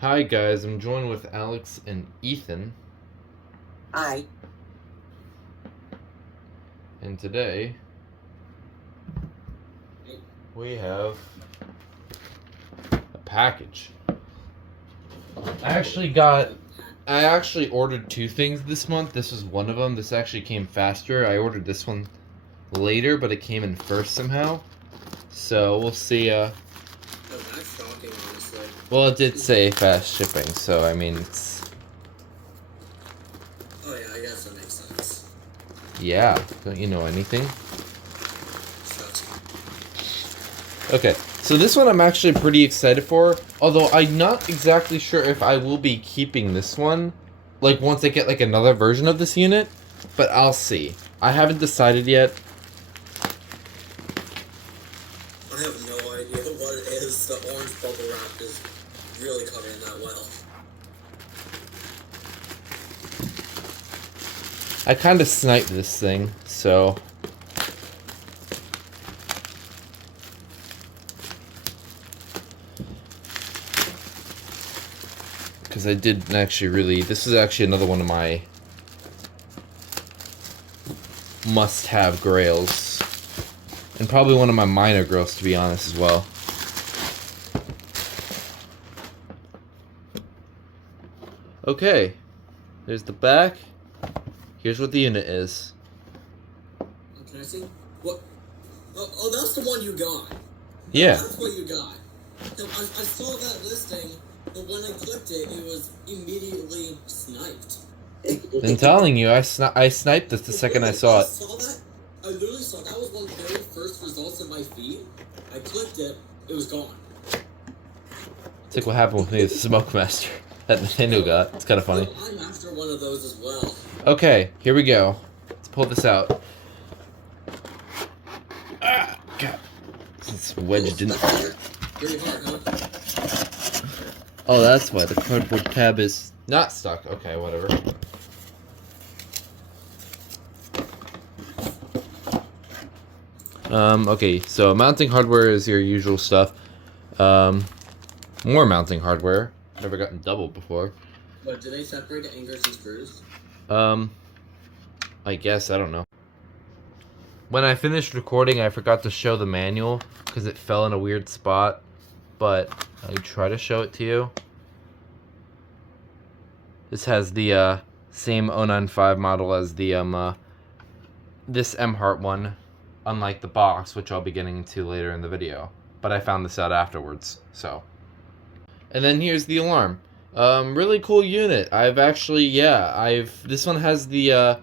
Hi guys, I'm joined with Alex and Ethan, Hi. and today we have a package. I actually ordered two things this month. This was one of them. This actually came faster. I ordered this one later, but it came in first somehow. So we'll see. That's shocking, honestly. Well, it did say fast shipping, so I mean, it's Oh yeah, I guess that makes sense. yeah. Don't you know anything? Shucks. Okay, so this one I'm actually pretty excited for, although I'm not exactly sure if I will be keeping this one, like once I get like another version of this unit, but I'll see. I haven't decided yet. I have no idea what it is. The orange bubble wrap is really covering that well. I kind of sniped this thing, so... Because I didn't actually really... This is actually another one of my must-have grails. And probably one of my minor grails, to be honest, as well. Okay, there's the back. Here's what the unit is. Can I see? What? Oh, that's the one you got. Yeah. That's what you got. So I saw that listing, but when I clicked it, it was immediately sniped. I'm telling you, I sniped this the second I saw I it. saw that. I literally saw that was one of the very first results in my feed. I clicked it. It was gone. It's like what happened with me with the Smoke Master that Nintendo got. It's kind of funny. Well, I'm after one of those as well. Okay, here we go. Let's pull this out. Ah, God. It's wedged in. Pretty hard, huh? Oh, that's why the cardboard tab is not stuck. Okay, whatever. Okay, so mounting hardware is your usual stuff. More mounting hardware. Never gotten double before. But do they separate the anchors and screws? I guess, I don't know. When I finished recording, I forgot to show the manual because it fell in a weird spot, but I'll try to show it to you. This has the same 095 model as the this Emhart one, unlike the box, which I'll be getting into later in the video. But I found this out afterwards, so. And then here's the alarm. Really cool unit. This one has the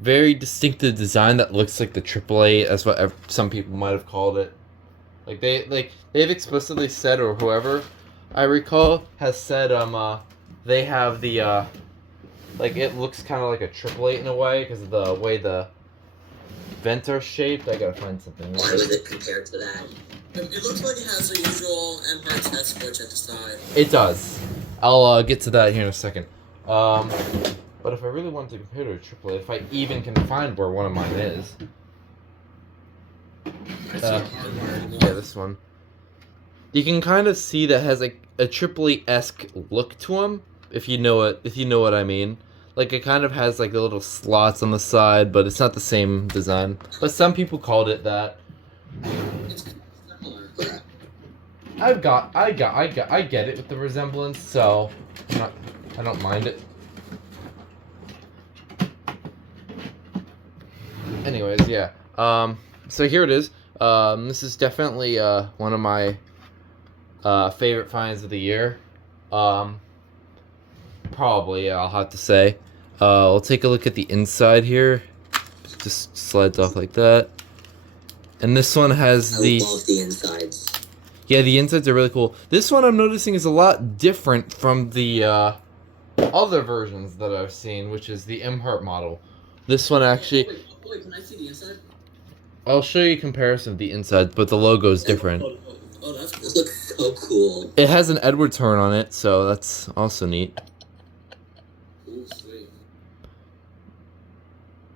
very distinctive design that looks like the AAA. That's what some people might have called it. They've explicitly said, or whoever I recall has said, they have the it looks kind of like a AAA in a way because of the way the vents are shaped. I gotta find something. Why was it compared to that? It looks like it has the usual Emhart test switch at the side. It does. I'll get to that here in a second. But if I really want to compare to a AAA, if I even can find where one of mine is. Yeah, this one. You can kind of see that has like a AAA-esque look to them, if you know what I mean. Like it kind of has like the little slots on the side, but it's not the same design. But some people called it that. It's similar. I get it with the resemblance, so I don't mind it. Anyways, yeah. So here it is. This is definitely one of my favorite finds of the year. Probably, I'll have to say. We'll take a look at the inside here. Just slides off like that. And this one has I love the insides. Yeah, the insides are really cool. This one I'm noticing is a lot different from the other versions that I've seen, which is the Emhart model. This one actually... Wait, can I see the inside? I'll show you a comparison of the inside, but the logo is different. Oh, that's cool. This looks so cool. It has an Edwards horn on it, so that's also neat. Ooh, sweet.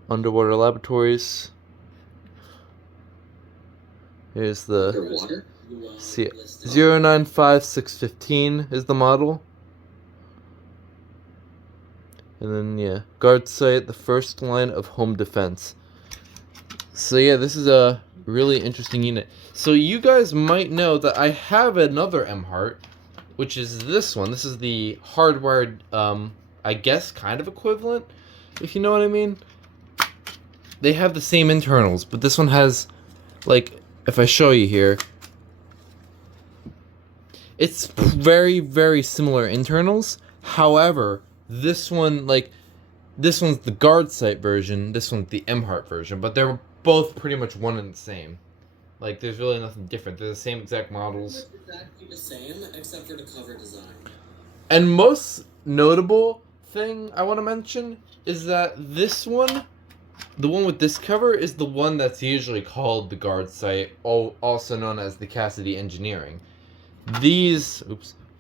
Underwater laboratories. Here's the... Underwater? See, 095615 is the model. And then, yeah, guard sight, the first line of home defense. So, yeah, this is a really interesting unit. So, you guys might know that I have another Emhart, which is this one. This is the hardwired, I guess, kind of equivalent, if you know what I mean. They have the same internals, but this one has, like, if I show you here, it's very, very similar internals. However, this one, this one's the guard sight version, this one's the Emhart version, but they're both pretty much one and the same. Like, there's really nothing different. They're the same exact models. It's exactly the same, except for the cover design. And most notable thing I want to mention is that this one, the one with this cover, is the one that's usually called the guard sight, also known as the Cassidy Engineering. These,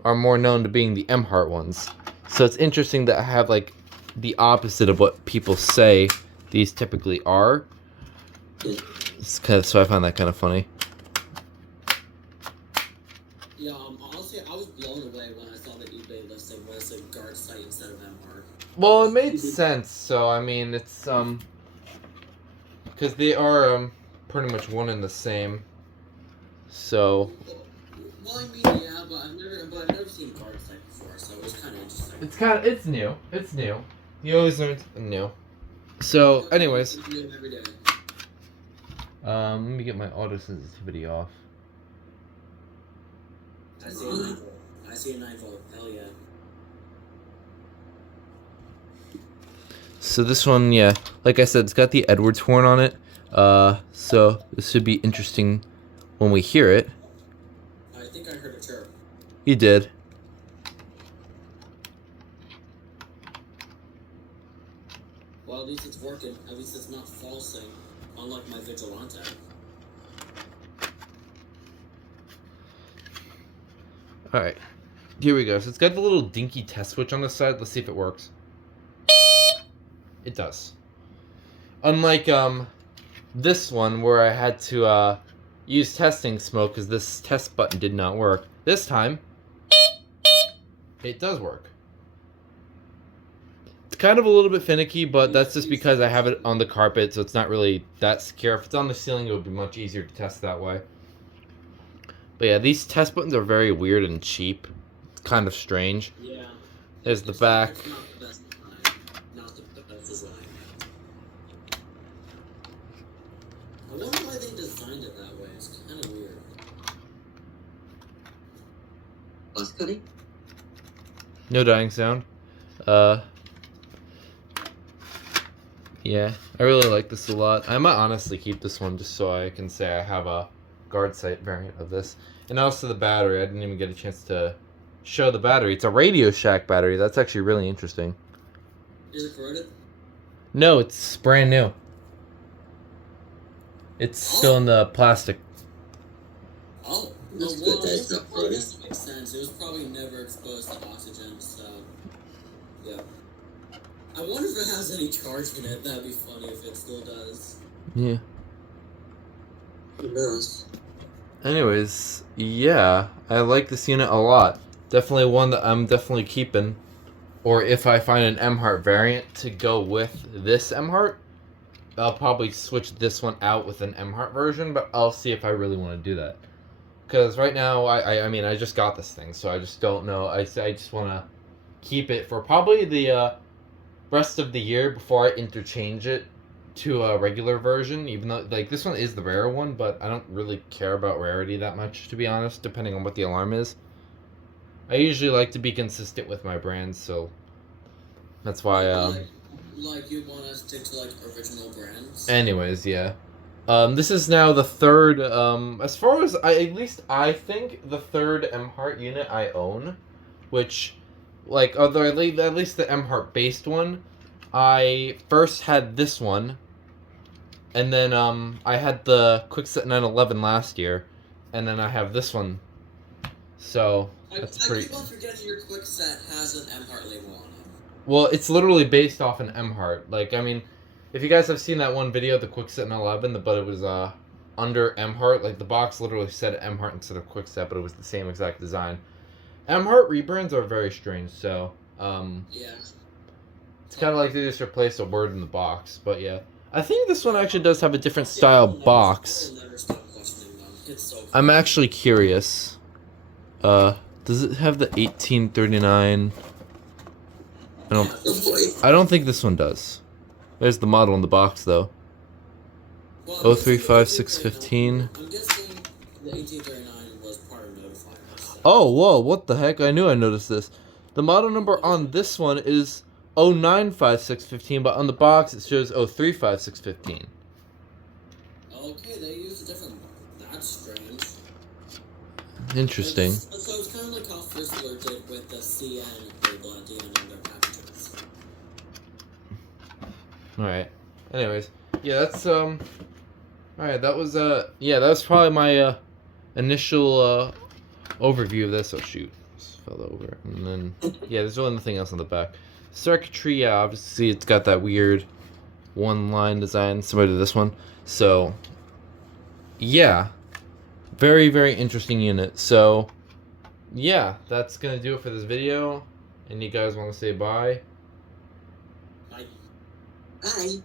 are more known to being the Emhart ones. So it's interesting that I have, like, the opposite of what people say these typically are. So I find that kind of funny. Yeah, honestly, I was blown away when I saw the eBay listing was a guard sight instead of Emhart. Well, it made sense. So I mean, it's because they are pretty much one and the same. So. Well, I mean, yeah, but I've never seen guard sight before, so it was kind of interesting. It's new. It's new. You always learn new. So, anyways. Every day. Let me get my auto sensitivity off. I see a 9 volt. I see a 9 volt. Hell yeah. So this one, yeah, like I said, it's got the Edwards horn on it. So this should be interesting when we hear it. I think I heard a chirp. You did. Well, at least it's working. At least it's not falsing, unlike my Vigilante. Alright, here we go. So it's got the little dinky test switch on the side. Let's see if it works. It does. Unlike this one where I had to use testing smoke because this test button did not work. This time, it does work. It's kind of a little bit finicky, but that's just because I have it on the carpet, so it's not really that secure. If it's on the ceiling, it would be much easier to test that way. But yeah, these test buttons are very weird and cheap. It's kind of strange. Yeah. There's the back. It's not the best design. Not the best design. I wonder why they designed it that way. It's kind of weird. Last cutting? No dying sound. Yeah, I really like this a lot. I might honestly keep this one just so I can say I have a guard sight variant of this. And also the battery. I didn't even get a chance to show the battery. It's a Radio Shack battery. That's actually really interesting. Is it corroded? No, it's brand new. It's still in the plastic. Oh, That's well, good that it's not corroded. this makes sense. It was probably never exposed to oxygen, so yeah. I wonder if it has any charge in it. That'd be funny if it still does. Yeah. Who knows? Anyways, yeah, I like this unit a lot. Definitely one that I'm definitely keeping. Or if I find an Emhart variant to go with this Emhart, I'll probably switch this one out with an Emhart version, but I'll see if I really want to do that. Because right now, I mean, I just got this thing, so I just don't know. I just want to keep it for probably the rest of the year before I interchange it to a regular version, even though, like, this one is the rare one, but I don't really care about rarity that much, to be honest, depending on what the alarm is. I usually like to be consistent with my brands, so that's why, Like you want to stick to, like, original brands? anyways, yeah. This is now the third, as far as, at least I think, the third Emhart unit I own, which, like, although at least the Emhart-based one, I first had this one, and then, I had the Quickset 911 last year, and then I have this one, so, that's I pretty... keep on forgetting your Quickset has an Emhart label on it. Well, it's literally based off an Emhart. Like, I mean, if you guys have seen that one video, the Quickset 911, but it was under Emhart, like the box literally said Emhart instead of Quickset, but it was the same exact design. Emhart rebrands are very strange, so Yeah. It's kind of like they just replaced a word in the box, but yeah. I think this one actually does have a different style box. I'll never stop questioning them. It's so I'm funny. actually curious. Does it have the 1839? I don't think this one does. There's the model in the box though. Well, 035615. I'm guessing the 1839 was part of notifiers. So. Oh, whoa, what the heck? I knew I noticed this. The model number on this one is 095615, but on the box it shows 035615. Okay, they used a different one. That's strange. Interesting. So it's kind of like how First Alert did with the CN label at the end of their packages. Alright. Anyways, yeah, that's alright, that was yeah, that was probably my initial overview of this. Oh shoot. Just fell over. And then yeah, there's really nothing else on the back. Circuitry, yeah, obviously it's got that weird one line design similar to this one. So yeah. Very, very interesting unit. So yeah, that's gonna do it for this video. And you guys wanna say bye? Bye. Bye.